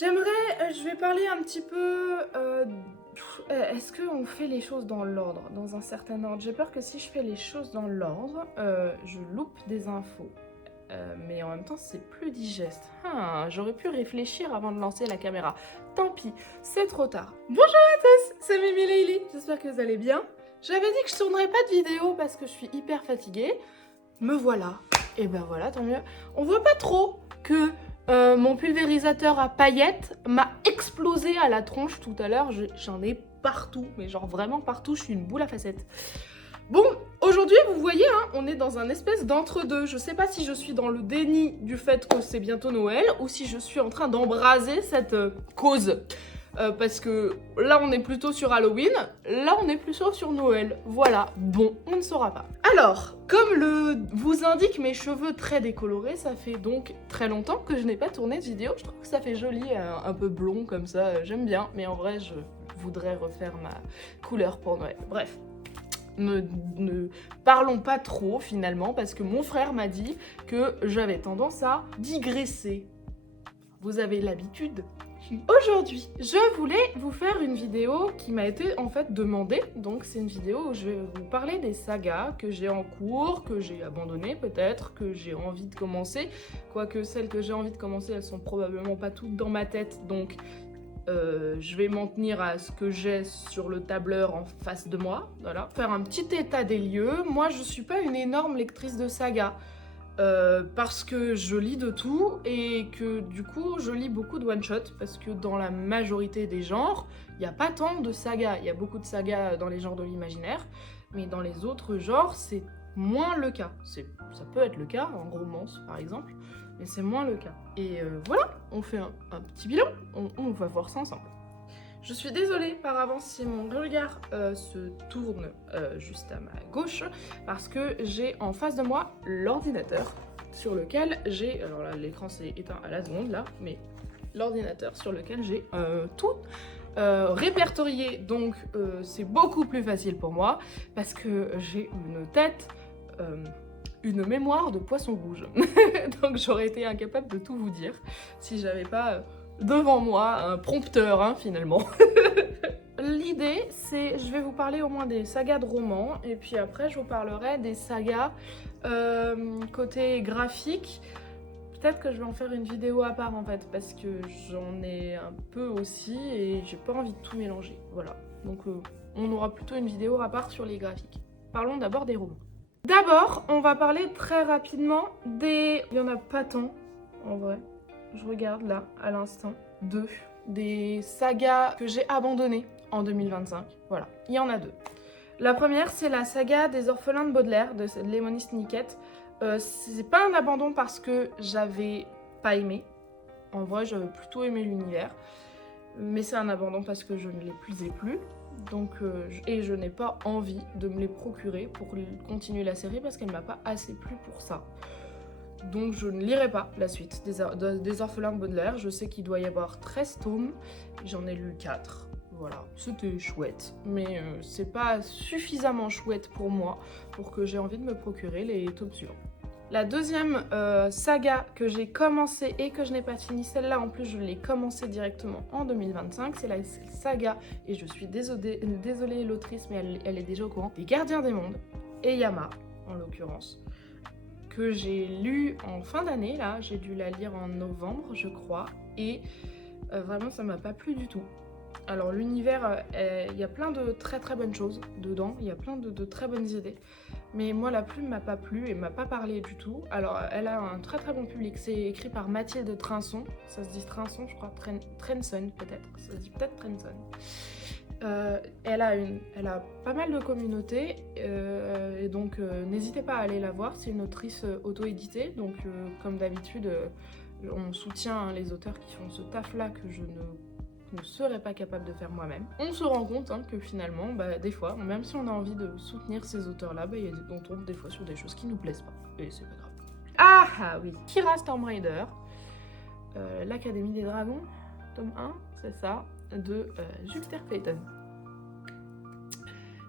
Je vais parler un petit peu... est-ce qu'on fait les choses dans l'ordre, dans un certain ordre? J'ai peur que si je fais les choses dans l'ordre, je loupe des infos. Mais en même temps, c'est plus digeste. J'aurais pu réfléchir avant de lancer la caméra. Tant pis, c'est trop tard. Bonjour à tous, c'est Mimi Leili. J'espère que vous allez bien. J'avais dit que je tournerais pas de vidéo parce que je suis hyper fatiguée. Me voilà. Et ben voilà, tant mieux. On voit pas trop que mon pulvérisateur à paillettes m'a explosé à la tronche tout à l'heure. J'en ai partout, mais genre vraiment partout. Je suis une boule à facettes. Bon, aujourd'hui, vous voyez, hein, on est dans un espèce d'entre-deux. Je sais pas si je suis dans le déni du fait que c'est bientôt Noël ou si je suis en train d'embraser cette cause. Parce que là, on est plutôt sur Halloween, là, on est plutôt sur Noël. Voilà, bon, on ne saura pas. Alors, comme vous indique mes cheveux très décolorés, ça fait donc très longtemps que je n'ai pas tourné de vidéo. Je trouve que ça fait joli, un peu blond comme ça, j'aime bien. Mais en vrai, je voudrais refaire ma couleur pour Noël. Bref. Ne parlons pas trop finalement parce que mon frère m'a dit que j'avais tendance à digresser. Vous avez l'habitude. Aujourd'hui, je voulais vous faire une vidéo qui m'a été en fait demandée. Donc c'est une vidéo où je vais vous parler des sagas que j'ai en cours, que j'ai abandonnées peut-être, que j'ai envie de commencer. Quoique celles que j'ai envie de commencer, elles sont probablement pas toutes dans ma tête. Donc je vais m'en tenir à ce que j'ai sur le tableur en face de moi, voilà. Faire un petit état des lieux. Moi, je suis pas une énorme lectrice de saga, parce que je lis de tout et que du coup, je lis beaucoup de one-shot, parce que dans la majorité des genres, il n'y a pas tant de sagas. Il y a beaucoup de sagas dans les genres de l'imaginaire, mais dans les autres genres, c'est moins le cas. Ça peut être le cas, en romance par exemple, mais c'est moins le cas. Et voilà, on fait un petit bilan, on va voir ça ensemble. Je suis désolée par avance si mon regard se tourne juste à ma gauche, parce que j'ai en face de moi l'ordinateur sur lequel j'ai... Alors là, l'écran s'est éteint à la seconde là, mais l'ordinateur sur lequel j'ai tout répertorié, donc c'est beaucoup plus facile pour moi, parce que j'ai une tête... une mémoire de poisson rouge. Donc j'aurais été incapable de tout vous dire si j'avais pas devant moi un prompteur, hein, finalement. L'idée, c'est, je vais vous parler au moins des sagas de romans, et puis après je vous parlerai des sagas côté graphique. Peut-être que je vais en faire une vidéo à part en fait, parce que j'en ai un peu aussi, et j'ai pas envie de tout mélanger, voilà. Donc on aura plutôt une vidéo à part sur les graphiques. Parlons d'abord des romans. D'abord, on va parler très rapidement des... Il y en a pas tant, en vrai. Je regarde là, à l'instant, des sagas que j'ai abandonnées en 2025. Voilà, il y en a deux. La première, c'est la saga des orphelins de Baudelaire, de Lemony Snicket. C'est pas un abandon parce que j'avais pas aimé. En vrai, j'avais plutôt aimé l'univers. Mais c'est un abandon parce que je ne les lisais plus. Donc, et je n'ai pas envie de me les procurer pour continuer la série parce qu'elle m'a pas assez plu pour ça. Donc je ne lirai pas la suite des orphelins de Baudelaire. Je sais qu'il doit y avoir 13 tomes, j'en ai lu 4. Voilà, c'était chouette, mais c'est pas suffisamment chouette pour moi pour que j'ai envie de me procurer les tomes suivants. La deuxième saga que j'ai commencé et que je n'ai pas fini, celle-là en plus je l'ai commencée directement en 2025, c'est la saga, et je suis désolée l'autrice mais elle est déjà au courant, des Gardiens des Mondes, Eyama en l'occurrence, que j'ai lu en fin d'année, là, j'ai dû la lire en novembre je crois, et vraiment ça m'a pas plu du tout. Alors l'univers, il y a plein de très très bonnes choses dedans, il y a plein de très bonnes idées. Mais moi la plume m'a pas plu et m'a pas parlé du tout. Alors elle a un très très bon public, c'est écrit par Mathilde Trinson, ça se dit Trinson je crois, Trenson peut-être, ça se dit peut-être Trenson. Elle a pas mal de communautés et donc n'hésitez pas à aller la voir, c'est une autrice auto-éditée, donc comme d'habitude on soutient les auteurs qui font ce taf là que je ne serais pas capable de faire moi-même. On se rend compte hein, que finalement, des fois, même si on a envie de soutenir ces auteurs-là, on tombe des fois sur des choses qui nous plaisent pas. Et c'est pas grave. Ah oui, Kira Storm Raider, l'Académie des Dragons, tome 1, c'est ça, de Jules Clayton.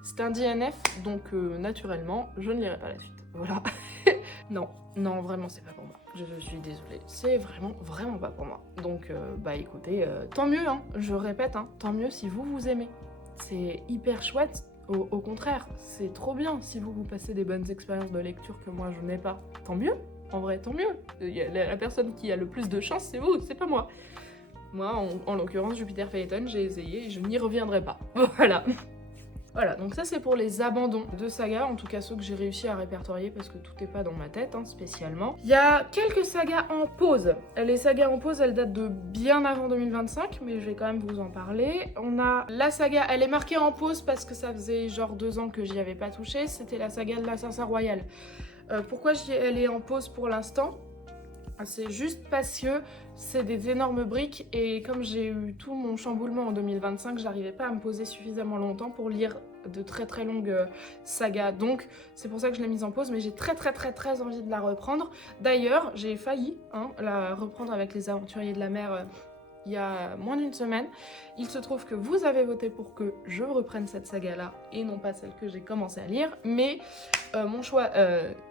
C'est un DNF, donc naturellement, je ne lirai pas la suite. Voilà. Non, vraiment, c'est pas pour moi. Je suis désolée, c'est vraiment pas pour moi. Donc, bah écoutez, tant mieux, hein, je répète, hein, tant mieux si vous aimez. C'est hyper chouette, au contraire, c'est trop bien si vous passez des bonnes expériences de lecture que moi je n'ai pas. Tant mieux, en vrai, tant mieux. La personne qui a le plus de chance, c'est vous, c'est pas moi. Moi, en l'occurrence, Jupiter Phaeton, j'ai essayé et je n'y reviendrai pas. Voilà. Voilà, donc ça c'est pour les abandons de sagas, en tout cas ceux que j'ai réussi à répertorier parce que tout n'est pas dans ma tête hein, spécialement. Il y a quelques sagas en pause. Les sagas en pause, elles datent de bien avant 2025, mais je vais quand même vous en parler. On a la saga, elle est marquée en pause parce que ça faisait genre 2 ans que j'y avais pas touché, c'était la saga de l'Assassin Royal. Pourquoi elle est en pause pour l'instant ? C'est juste parce que c'est des énormes briques et comme j'ai eu tout mon chamboulement en 2025, j'arrivais pas à me poser suffisamment longtemps pour lire de très longues sagas. Donc c'est pour ça que je l'ai mise en pause, mais j'ai très envie de la reprendre. D'ailleurs, j'ai failli la reprendre avec les Aventuriers de la Mer il y a moins d'une semaine. Il se trouve que vous avez voté pour que je reprenne cette saga-là et non pas celle que j'ai commencé à lire, mais mon choix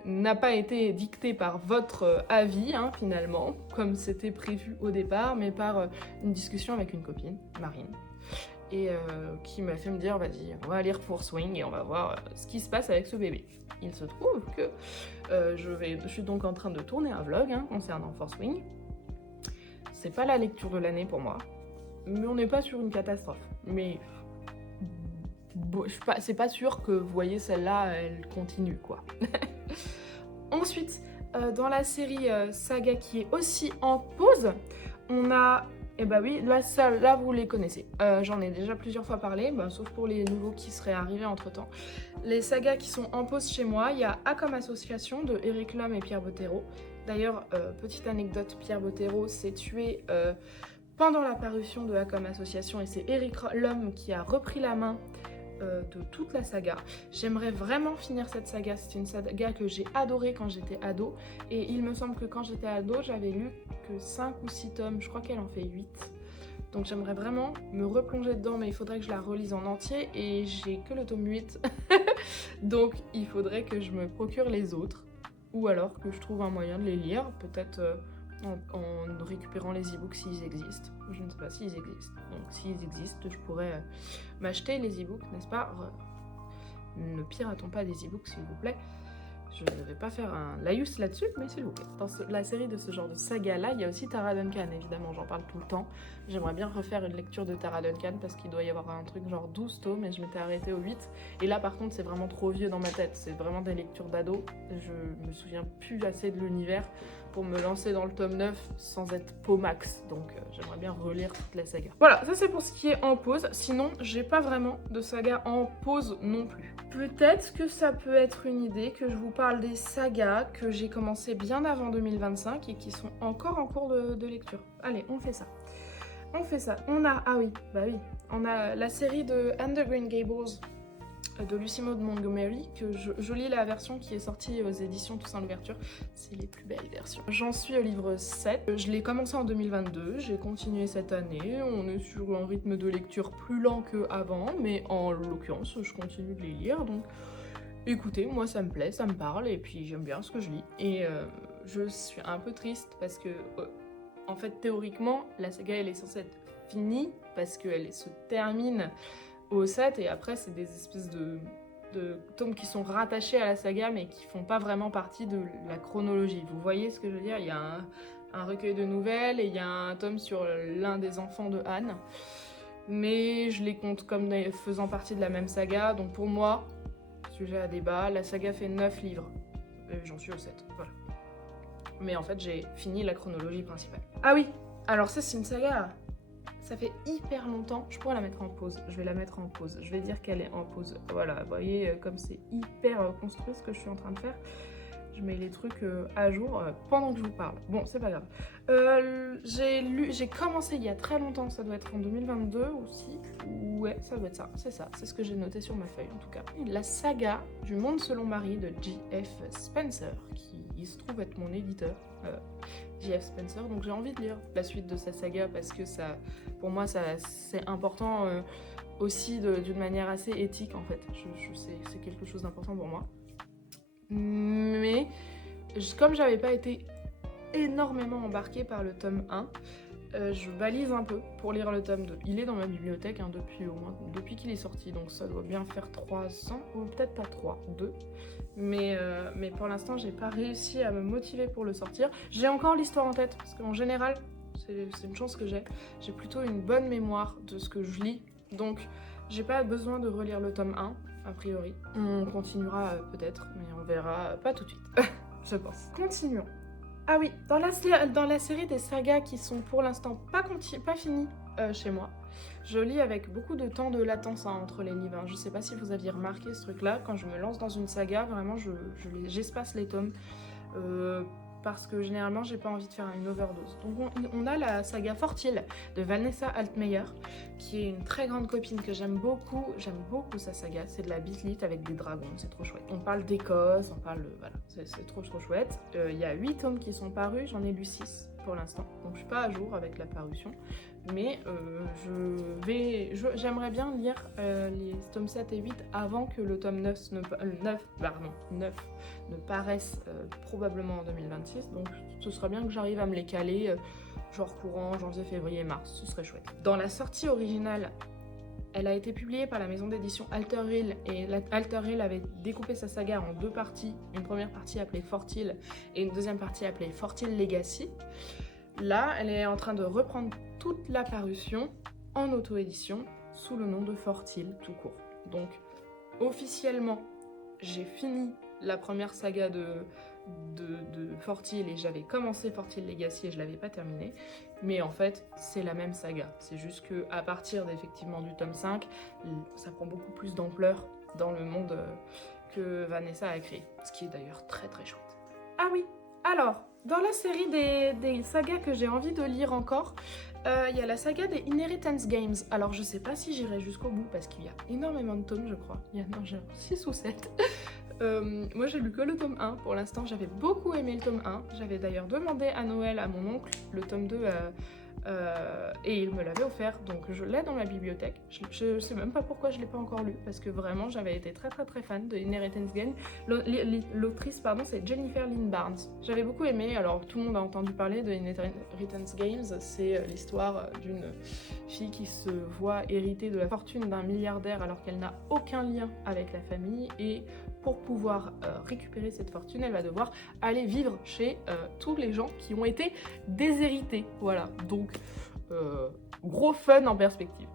n'a pas été dicté par votre avis, hein, finalement, comme c'était prévu au départ, mais par une discussion avec une copine, Marine, et qui m'a fait me dire, vas-y, on va lire Force Wing et on va voir ce qui se passe avec ce bébé. Il se trouve que je suis donc en train de tourner un vlog concernant Force Wing. C'est pas la lecture de l'année pour moi, mais on n'est pas sur une catastrophe. Mais bon, c'est pas sûr que vous voyez celle-là, elle continue quoi. Ensuite, dans la série saga qui est aussi en pause, on a, et bah oui, là vous les connaissez. J'en ai déjà plusieurs fois parlé, sauf pour les nouveaux qui seraient arrivés entre temps. Les sagas qui sont en pause chez moi, il y a A comme association de Eric Lhomme et Pierre Bottero. D'ailleurs, petite anecdote, Pierre Bottero s'est tué pendant la parution de A comme association et c'est Eric Lhomme qui a repris la main de toute la saga. J'aimerais vraiment finir cette saga, c'est une saga que j'ai adorée quand j'étais ado et il me semble que quand j'étais ado, j'avais lu que 5 ou 6 tomes, je crois qu'elle en fait 8. Donc j'aimerais vraiment me replonger dedans, mais il faudrait que je la relise en entier et j'ai que le tome 8. Donc il faudrait que je me procure les autres. Ou alors que je trouve un moyen de les lire, peut-être en récupérant les e-books s'ils existent. Je ne sais pas s'ils existent. Donc s'ils existent, je pourrais m'acheter les e-books, n'est-ce pas? Ne piratons pas des e-books s'il vous plaît. Je ne vais pas faire un laïus là-dessus, mais s'il vous plaît. Dans la série de ce genre de saga-là, il y a aussi Tara Duncan, évidemment, j'en parle tout le temps. J'aimerais bien refaire une lecture de Tara Duncan parce qu'il doit y avoir un truc genre 12 tomes, mais je m'étais arrêtée au 8. Et là, par contre, c'est vraiment trop vieux dans ma tête. C'est vraiment des lectures d'ado. Je me souviens plus assez de l'univers pour me lancer dans le tome 9 sans être peau max. Donc j'aimerais bien relire toute la saga. Voilà, ça c'est pour ce qui est en pause. Sinon, j'ai pas vraiment de saga en pause non plus. Peut-être que ça peut être une idée que je vous parle des sagas que j'ai commencé bien avant 2025 et qui sont encore en cours de lecture. Allez, on fait ça. On fait ça. On a, on a la série de Under Green Gables de Lucy Maud Montgomery, que je lis la version qui est sortie aux éditions Toussaint Louverture. C'est les plus belles versions. J'en suis au livre 7. Je l'ai commencé en 2022, j'ai continué cette année. On est sur un rythme de lecture plus lent qu'avant, mais en l'occurrence, je continue de les lire. Donc écoutez, moi ça me plaît, ça me parle, et puis j'aime bien ce que je lis. Et je suis un peu triste parce que, en fait, théoriquement, la saga elle est censée être finie parce qu'elle se termine au 7 et après c'est des espèces de tomes qui sont rattachés à la saga mais qui font pas vraiment partie de la chronologie. Vous voyez ce que je veux dire? Il y a un recueil de nouvelles et il y a un tome sur l'un des enfants de Anne. Mais je les compte comme faisant partie de la même saga, donc pour moi, sujet à débat, la saga fait 9 livres. J'en suis au 7, voilà. Mais en fait j'ai fini la chronologie principale. Ah oui, alors ça c'est une saga... Ça fait hyper longtemps, je pourrais la mettre en pause, je vais la mettre en pause, je vais dire qu'elle est en pause. Voilà, vous voyez comme c'est hyper construit ce que je suis en train de faire. Je mets les trucs à jour pendant que je vous parle. Bon, c'est pas grave. J'ai commencé il y a très longtemps, ça doit être en 2022 aussi. Ouais, ça doit être ça, c'est ce que j'ai noté sur ma feuille en tout cas. La saga du Monde selon Marie de J.F. Spencer, qui se trouve être mon éditeur. J.F. Spencer, donc j'ai envie de lire la suite de sa saga parce que ça, pour moi, c'est important aussi d'une manière assez éthique en fait. Je sais, c'est quelque chose d'important pour moi. Mais comme j'avais pas été énormément embarquée par le tome 1. Je balise un peu pour lire le tome 2. Il est dans ma bibliothèque hein, depuis qu'il est sorti, donc ça doit bien faire 3 ans, ou peut-être pas 3, 2. Mais pour l'instant, j'ai pas réussi à me motiver pour le sortir. J'ai encore l'histoire en tête, parce qu'en général, c'est une chance que j'ai. J'ai plutôt une bonne mémoire de ce que je lis, donc j'ai pas besoin de relire le tome 1, a priori. On continuera peut-être, mais on verra pas tout de suite, je pense. Continuons. Ah oui, dans la série des sagas qui sont pour l'instant pas finies chez moi, je lis avec beaucoup de temps de latence hein, entre les livres. Je sais pas si vous aviez remarqué ce truc-là, quand je me lance dans une saga, vraiment j'espace les tomes. Parce que généralement j'ai pas envie de faire une overdose. Donc on a la saga Fortil de Vanessa Altmeyer, qui est une très grande copine que j'aime beaucoup sa saga, c'est de la bitlit avec des dragons, c'est trop chouette. On parle d'Écosse, on parle voilà, c'est trop chouette. Il y a 8 tomes qui sont parus, j'en ai lu 6 pour l'instant, donc je suis pas à jour avec la parution. Mais j'aimerais bien lire les tomes 7 et 8 avant que le tome 9 ne paraisse probablement en 2026. Donc ce serait bien que j'arrive à me les caler, genre courant janvier, février, mars, ce serait chouette. Dans la sortie originale, elle a été publiée par la maison d'édition Alter Hill et Alter Hill avait découpé sa saga en 2 parties. Une première partie appelée Fortil et une deuxième partie appelée Fortil Legacy. Là, elle est en train de reprendre toute la parution en auto-édition sous le nom de Fortil tout court. Donc, officiellement, j'ai fini la première saga de Fortil et j'avais commencé Fortil Legacy et je l'avais pas terminé. Mais en fait, c'est la même saga. C'est juste qu'à partir effectivement du tome 5, ça prend beaucoup plus d'ampleur dans le monde que Vanessa a créé. Ce qui est d'ailleurs très très chouette. Ah oui, alors... Dans la série des sagas que j'ai envie de lire encore, il y a la saga des Inheritance Games. Alors je sais pas si j'irai jusqu'au bout parce qu'il y a énormément de tomes je crois. Il y en a genre 6 ou 7. Moi j'ai lu que le tome 1 pour l'instant, j'avais beaucoup aimé le tome 1. J'avais d'ailleurs demandé à Noël à mon oncle le tome 2 et il me l'avait offert, donc je l'ai dans ma bibliothèque. Je sais même pas pourquoi je l'ai pas encore lu, parce que vraiment j'avais été très fan de Inheritance Games. L'autrice pardon, c'est Jennifer Lynn Barnes. J'avais beaucoup aimé, alors tout le monde a entendu parler de Inheritance Games, c'est l'histoire d'une fille qui se voit hériter de la fortune d'un milliardaire alors qu'elle n'a aucun lien avec la famille, et pour pouvoir récupérer cette fortune, elle va devoir aller vivre chez tous les gens qui ont été déshérités. Voilà, donc gros fun en perspective.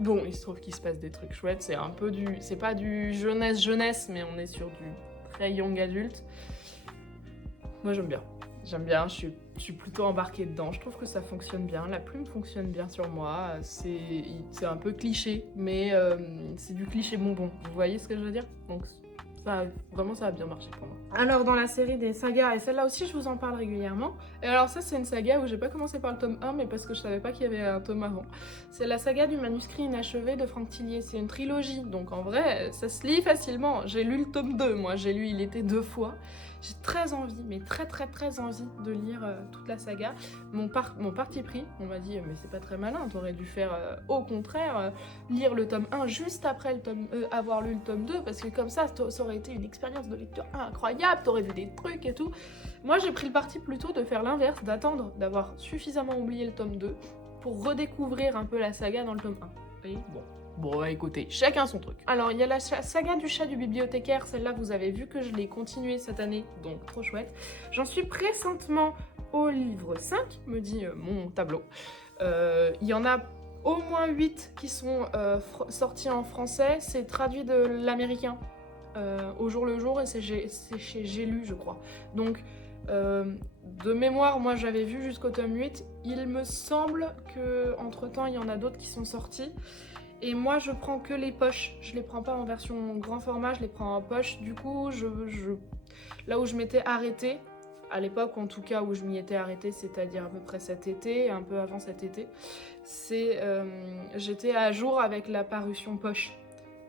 Bon, il se trouve qu'il se passe des trucs chouettes, c'est un peu c'est pas du jeunesse, mais on est sur du très young adulte. Moi j'aime bien, je suis plutôt embarquée dedans, je trouve que ça fonctionne bien, la plume fonctionne bien sur moi, c'est un peu cliché, mais c'est du cliché bonbon, vous voyez ce que je veux dire? Donc vraiment ça a bien marché pour moi. Alors dans la série des sagas, et celle-là aussi je vous en parle régulièrement, et alors ça c'est une saga où j'ai pas commencé par le tome 1 mais parce que je savais pas qu'il y avait un tome avant. C'est la saga du manuscrit inachevé de Franck Tillier, c'est une trilogie, donc en vrai ça se lit facilement. J'ai lu le tome 2, moi j'ai lu Il était 2 fois. J'ai très envie, mais très envie de lire toute la saga. Mon parti pris, on m'a dit mais c'est pas très malin, t'aurais dû faire au contraire, lire le tome 1 juste après avoir lu le tome 2, parce que comme ça aurait été une expérience de lecture incroyable, t'aurais vu des trucs et tout. Moi j'ai pris le parti plutôt de faire l'inverse, d'attendre d'avoir suffisamment oublié le tome 2 pour redécouvrir un peu la saga dans le tome 1. Et bon, écoutez, chacun son truc. Alors, il y a la saga du chat du bibliothécaire. Celle-là, vous avez vu que je l'ai continuée cette année, donc trop chouette. J'en suis présentement au livre 5, me dit mon tableau. Il y en a au moins 8 qui sont sortis en français. C'est traduit de l'américain au jour le jour et c'est chez J'ai lu, je crois. Donc, de mémoire, moi j'avais vu jusqu'au tome 8. Il me semble que entre temps il y en a d'autres qui sont sortis. Et moi je prends que les poches, je les prends pas en version grand format, je les prends en poche. Du coup, là où je m'étais arrêtée, à l'époque en tout cas où je m'y étais arrêtée, c'est-à-dire à peu près cet été, un peu avant cet été, j'étais à jour avec la parution poche.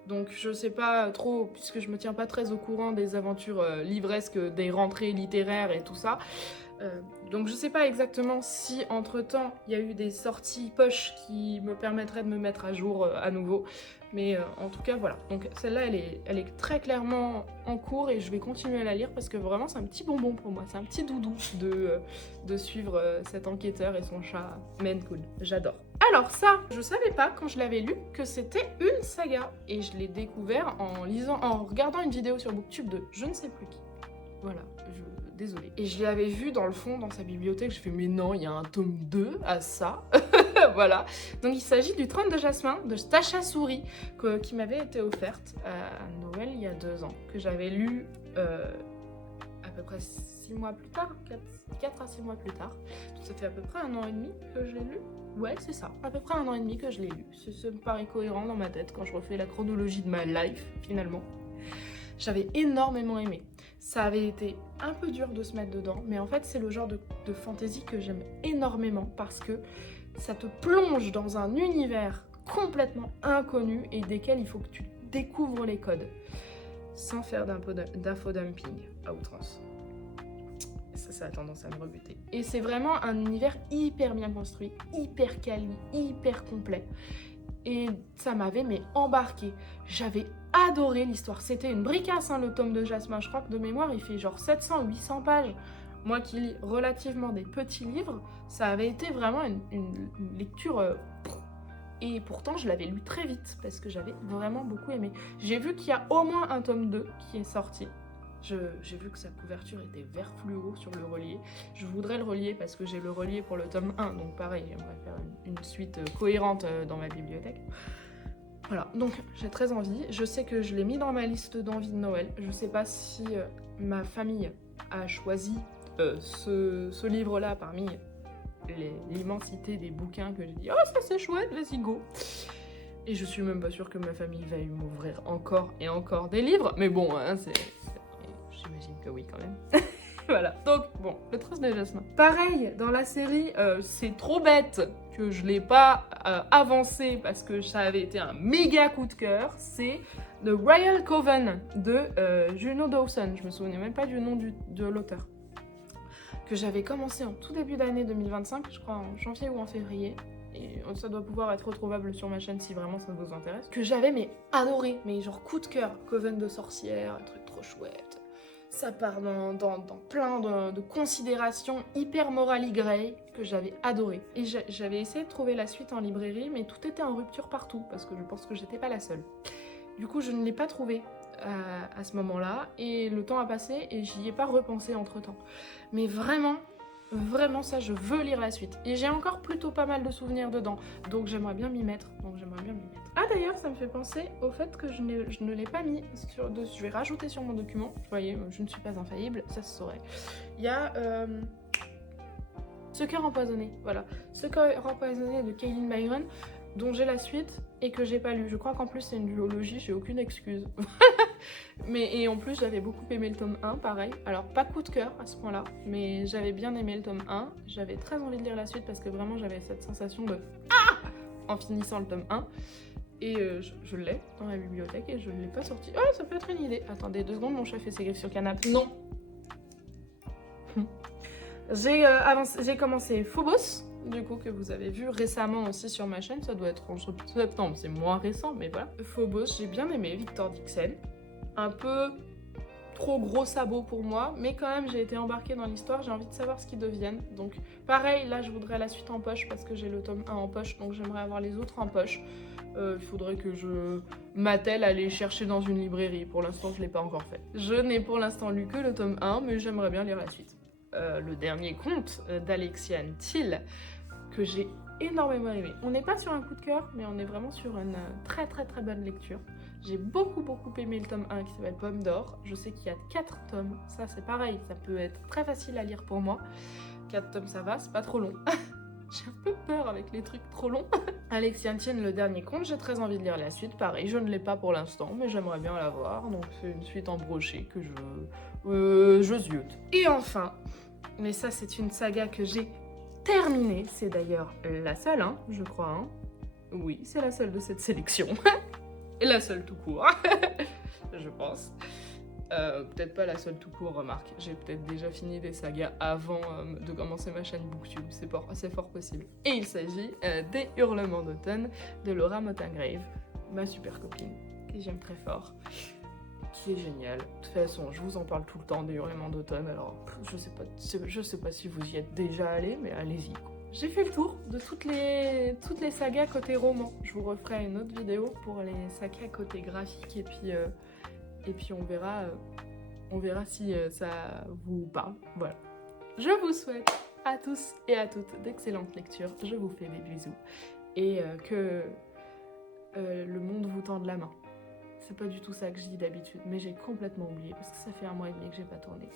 Donc je sais pas trop, puisque je me tiens pas très au courant des aventures livresques, des rentrées littéraires et tout ça. Donc je sais pas exactement si entre-temps il y a eu des sorties poche qui me permettraient de me mettre à jour à nouveau. Mais en tout cas voilà, donc celle-là elle est très clairement en cours et je vais continuer à la lire parce que vraiment c'est un petit bonbon pour moi, c'est un petit doudou de suivre cet enquêteur et son chat Maine Coon, j'adore. Alors ça, je savais pas quand je l'avais lu que c'était une saga et je l'ai découvert en regardant une vidéo sur Booktube de je ne sais plus qui. Voilà, désolée. Et je l'avais vu dans le fond, dans sa bibliothèque, je fais mais non, il y a un tome 2 à ça. Voilà. Donc il s'agit du Trône de Jasmin de Tasha Suri qui m'avait été offerte à Noël il y a 2 ans, que j'avais lu à peu près 6 mois plus tard, 4 à 6 mois plus tard. Donc ça fait à peu près 1 an et demi que je l'ai lu. Ouais, c'est ça, à peu près 1 an et demi que je l'ai lu. Ça me paraît cohérent dans ma tête quand je refais la chronologie de ma life, finalement. J'avais énormément aimé. Ça avait été un peu dur de se mettre dedans, mais en fait c'est le genre de fantasy que j'aime énormément parce que ça te plonge dans un univers complètement inconnu et desquels il faut que tu découvres les codes sans faire d'infodumping à outrance. Ça a tendance à me rebuter. Et c'est vraiment un univers hyper bien construit, hyper quali, hyper complet. Et ça m'avait embarqué. J'avais adoré l'histoire. C'était une bricasse, hein, le tome de Jasmin. Je crois que de mémoire, il fait genre 700-800 pages. Moi qui lis relativement des petits livres, ça avait été vraiment une lecture... Et pourtant, je l'avais lu très vite parce que j'avais vraiment beaucoup aimé. J'ai vu qu'il y a au moins un tome 2 qui est sorti. J'ai vu que sa couverture était vert fluo sur le relié. Je voudrais le relier parce que j'ai le relié pour le tome 1. Donc pareil, j'aimerais faire une suite cohérente dans ma bibliothèque. Voilà, donc j'ai très envie. Je sais que je l'ai mis dans ma liste d'envie de Noël. Je sais pas si ma famille a choisi ce livre-là parmi l'immensité des bouquins que j'ai dit « Oh, ça c'est chouette, let's go !» Et je suis même pas sûre que ma famille va m'ouvrir encore et encore des livres. Mais bon, hein, j'imagine que oui quand même. Voilà, donc bon, le Trône de Jasmin. Pareil, dans la série, c'est trop bête que je l'ai pas avancé parce que ça avait été un méga coup de cœur, c'est The Royal Coven de Juno Dawson. Je me souvenais même pas du nom de l'auteur. Que j'avais commencé en tout début d'année 2025, je crois en janvier ou en février. Et ça doit pouvoir être retrouvable sur ma chaîne si vraiment ça vous intéresse. Que j'avais adoré, genre coup de cœur. Coven de sorcières, un truc trop chouette. Ça part dans plein de considérations hyper morally grey que j'avais adoré. Et j'avais essayé de trouver la suite en librairie, mais tout était en rupture partout, parce que je pense que j'étais pas la seule. Du coup, je ne l'ai pas trouvé à ce moment-là, et le temps a passé, et j'y ai pas repensé entre-temps. Mais vraiment, ça, je veux lire la suite. Et j'ai encore plutôt pas mal de souvenirs dedans, donc j'aimerais bien m'y mettre. Ah d'ailleurs, ça me fait penser au fait que je ne l'ai pas mis je vais rajouter sur mon document. Vous voyez, je ne suis pas infaillible, ça se saurait. Il y a Ce cœur empoisonné, voilà. Ce cœur empoisonné de Kaylin Byron, dont j'ai la suite et que j'ai pas lu. Je crois qu'en plus c'est une duologie, j'ai aucune excuse. Et en plus j'avais beaucoup aimé le tome 1, pareil. Alors pas coup de cœur à ce point-là, mais j'avais bien aimé le tome 1. J'avais très envie de lire la suite parce que vraiment j'avais cette sensation de ah en finissant le tome 1. Et je l'ai dans la bibliothèque et je ne l'ai pas sorti. Oh, ça peut être une idée. Attendez 2 secondes, mon chat fait ses griffes sur le canapé. Non. J'ai commencé Phobos, du coup, que vous avez vu récemment aussi sur ma chaîne. Ça doit être en septembre, c'est moins récent, mais voilà. Phobos, j'ai bien aimé Victor Dixon. Un peu trop gros sabot pour moi, mais quand même j'ai été embarquée dans l'histoire, j'ai envie de savoir ce qu'ils deviennent. Donc pareil, là je voudrais la suite en poche parce que j'ai le tome 1 en poche, donc j'aimerais avoir les autres en poche. Il faudrait que je m'attelle à aller chercher dans une librairie. Pour l'instant, je ne l'ai pas encore fait. Je n'ai pour l'instant lu que le tome 1, mais j'aimerais bien lire la suite. Le dernier conte d'Alexiane Thiel, que j'ai énormément aimé. On n'est pas sur un coup de cœur, mais on est vraiment sur une très très très bonne lecture. J'ai beaucoup aimé le tome 1 qui s'appelle Pomme d'or. Je sais qu'il y a 4 tomes. Ça, c'est pareil, ça peut être très facile à lire pour moi. 4 tomes, ça va, c'est pas trop long. J'ai un peu peur avec les trucs trop longs. Alexiane Thiel, le dernier conte, j'ai très envie de lire la suite. Pareil, je ne l'ai pas pour l'instant, mais j'aimerais bien la voir. Donc c'est une suite en brochet que je ziote. Et enfin, mais ça c'est une saga que j'ai terminée. C'est d'ailleurs la seule, hein, je crois. Hein. Oui, c'est la seule de cette sélection. Et la seule tout court, je pense. Peut-être pas la seule tout court, remarque. J'ai peut-être déjà fini des sagas avant de commencer ma chaîne Booktube, c'est fort possible. Et il s'agit des Hurlements d'automne de Laura Mottingrave, ma super copine, que j'aime très fort, qui est géniale. De toute façon, je vous en parle tout le temps des Hurlements d'automne, alors je sais pas si vous y êtes déjà allé, mais allez-y. J'ai fait le tour de toutes les sagas côté roman. Je vous referai une autre vidéo pour les sagas côté graphique et puis on verra si ça vous parle. Voilà. Je vous souhaite à tous et à toutes d'excellentes lectures. Je vous fais des bisous et que le monde vous tende la main. C'est pas du tout ça que je dis d'habitude, mais j'ai complètement oublié parce que ça fait 1 mois et demi que j'ai pas tourné.